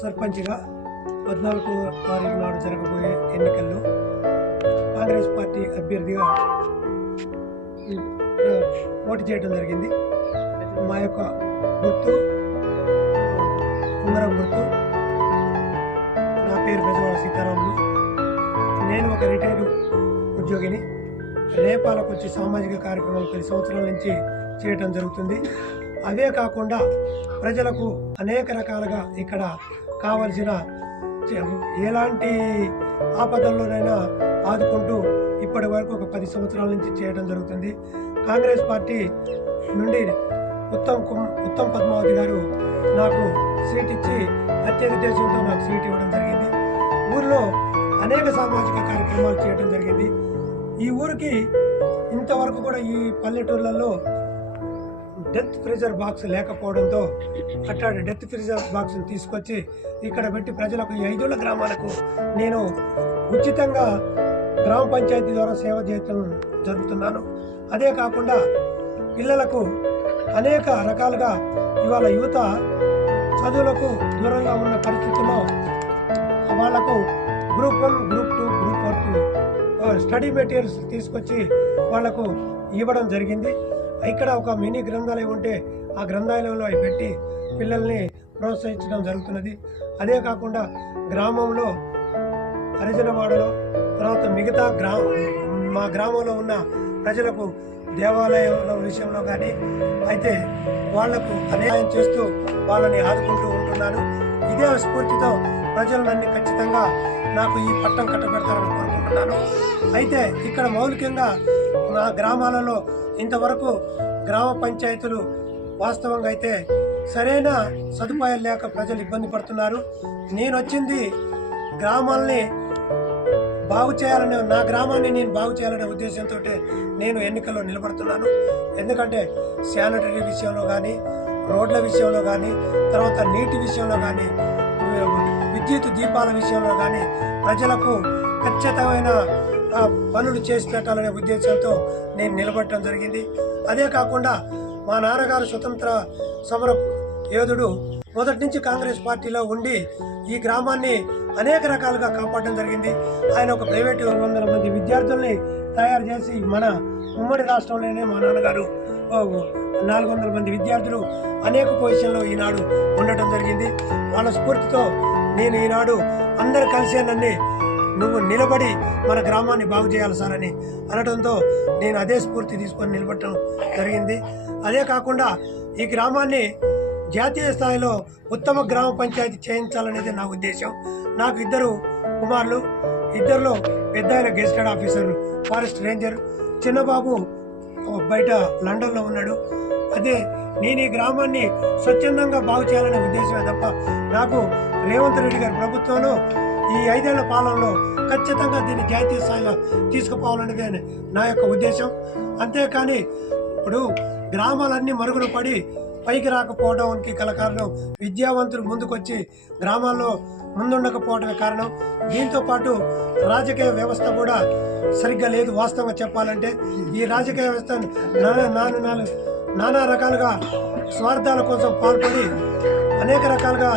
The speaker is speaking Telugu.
సర్పంచ్గా పద్నాలుగు తారీఖు నాడు జరగబోయే ఎన్నికల్లో కాంగ్రెస్ పార్టీ అభ్యర్థిగా పోటీ చేయడం జరిగింది. మా యొక్క గుర్తు ఉంగరం గుర్తు నా పేరు బెజవాడ సీతారాములు. నేను ఒక రిటైర్డ్ ఉద్యోగిని. నేపాలకు వచ్చి సామాజిక కార్యక్రమాలు పది సంవత్సరాల నుంచి చేయటం జరుగుతుంది. అవే కాకుండా ప్రజలకు అనేక రకాలుగా ఇక్కడ కావలసిన ఎలాంటి ఆపదల్లోనైనా ఆదుకుంటూ ఇప్పటి వరకు ఒక పది సంవత్సరాల నుంచి చేయడం జరుగుతుంది. కాంగ్రెస్ పార్టీ నుండి ఉత్తమ్ కుమ్ ఉత్తమ్ పద్మావతి గారు నాకు సీట్ ఇచ్చి అత్యధిక దేశంతో నాకు సీట్ ఇవ్వడం జరిగింది. ఊరిలో అనేక సామాజిక కార్యక్రమాలు చేయడం జరిగింది. ఈ ఊరికి ఇంతవరకు కూడా ఈ పల్లెటూర్లలో డెత్ ఫ్రీజర్ బాక్స్ లేకపోవడంతో అట్లాంటి డెత్ ఫ్రీజర్ బాక్స్ని తీసుకొచ్చి ఇక్కడ పెట్టి ప్రజలకు ఈ ఐదుల గ్రామాలకు నేను ఉచితంగా గ్రామ పంచాయతీ ద్వారా సేవ చేయటం జరుగుతున్నాను. అదే కాకుండా పిల్లలకు అనేక రకాలుగా ఇవాళ యువత చదువులకు దూరంగా ఉన్న పరిస్థితుల్లో వాళ్ళకు group one group two group four study materials తీసుకొచ్చి వాళ్ళకు ఇవ్వడం జరిగింది. ఇక్కడ ఒక మినీ గ్రంథాలయం ఉంటే ఆ గ్రంథాలయంలో అవి పెట్టి పిల్లల్ని ప్రోత్సహించడం జరుగుతున్నది. అదే కాకుండా గ్రామంలో హరిజనవాడలో తర్వాత మిగతా గ్రా మా గ్రామంలో ఉన్న ప్రజలకు దేవాలయాల విషయంలో కానీ అయితే వాళ్ళకు అన్యాయం చేస్తూ వాళ్ళని ఆదుకుంటూ ఉంటున్నాను. ఇదే స్ఫూర్తితో ప్రజలు నన్ను ఖచ్చితంగా నాకు ఈ పట్టం కట్టబెడతారని కోరుకుంటున్నాను. అయితే ఇక్కడ మౌలికంగా నా గ్రామాలలో ఇంతవరకు గ్రామ పంచాయతీలు వాస్తవంగా అయితే సరైన సదుపాయాలు లేక ప్రజలు ఇబ్బంది పడుతున్నారు. నేను వచ్చింది గ్రామాల్ని బాగు చేయాలనే నా గ్రామాన్ని నేను బాగు చేయాలనే ఉద్దేశంతో నేను ఎన్నికల్లో నిలబడుతున్నాను. ఎందుకంటే శానిటరీ విషయంలో కానీ రోడ్ల విషయంలో కానీ తర్వాత నీటి విషయంలో కానీ విద్యుత్ దీపాల విషయంలో కానీ ప్రజలకు ఖచ్చితమైన ఆ, పనులు చేసి పెట్టాలనే ఉద్దేశంతో నేను నిలబడటం జరిగింది. అదే కాకుండా మా నాన్నగారు స్వతంత్ర సమర యోధుడు మొదటి నుంచి కాంగ్రెస్ పార్టీలో ఉండి ఈ గ్రామాన్ని అనేక రకాలుగా కాపాడడం జరిగింది. ఆయన ఒక ప్రైవేట్ వందల మంది విద్యార్థుల్ని తయారు చేసి మన ఉమ్మడి రాష్ట్రంలోనే మా నాన్నగారు నాలుగు వందల మంది విద్యార్థులు అనేక పొజిషన్లో ఈనాడు ఉండటం జరిగింది. వాళ్ళ స్ఫూర్తితో నేను ఈనాడు అందరు కలిసే నన్ను నువ్వు నిలబడి మన గ్రామాన్ని బాగు చేయాలి సార్ అని అనడంతో నేను అదే స్ఫూర్తి తీసుకొని నిలబడటం జరిగింది. అదే కాకుండా ఈ గ్రామాన్ని జాతీయ స్థాయిలో ఉత్తమ గ్రామ పంచాయతీ చేయించాలనేది నా ఉద్దేశం. నాకు ఇద్దరు కుమారులు ఇద్దరిలో పెద్ద ఆయన గెస్టెడ్ ఆఫీసర్ ఫారెస్ట్ రేంజర్ చిన్నబాబు బయట లండన్లో ఉన్నాడు. అదే నేను ఈ గ్రామాన్ని స్వచ్ఛందంగా బాగు చేయాలనే ఉద్దేశమే తప్ప నాకు రేవంత్ రెడ్డి గారి ప్రభుత్వంలో ఈ ఐదేళ్ళ పాలనలో ఖచ్చితంగా దీన్ని జాతీయ స్థాయిలో తీసుకుపోవాలనేదే నా యొక్క ఉద్దేశం. అంతేకాని ఇప్పుడు గ్రామాలన్నీ మరుగున పడి పైకి రాకపోవడానికి గల కారణం విద్యావంతులు ముందుకొచ్చి గ్రామాల్లో ముందుండకపోవడమే కారణం. దీంతో పాటు రాజకీయ వ్యవస్థ కూడా సరిగ్గా లేదు వాస్తవంగా చెప్పాలంటే. ఈ రాజకీయ వ్యవస్థ నానా నానా నానా రకాలుగా స్వార్థాల కోసం పాల్పడి అనేక రకాలుగా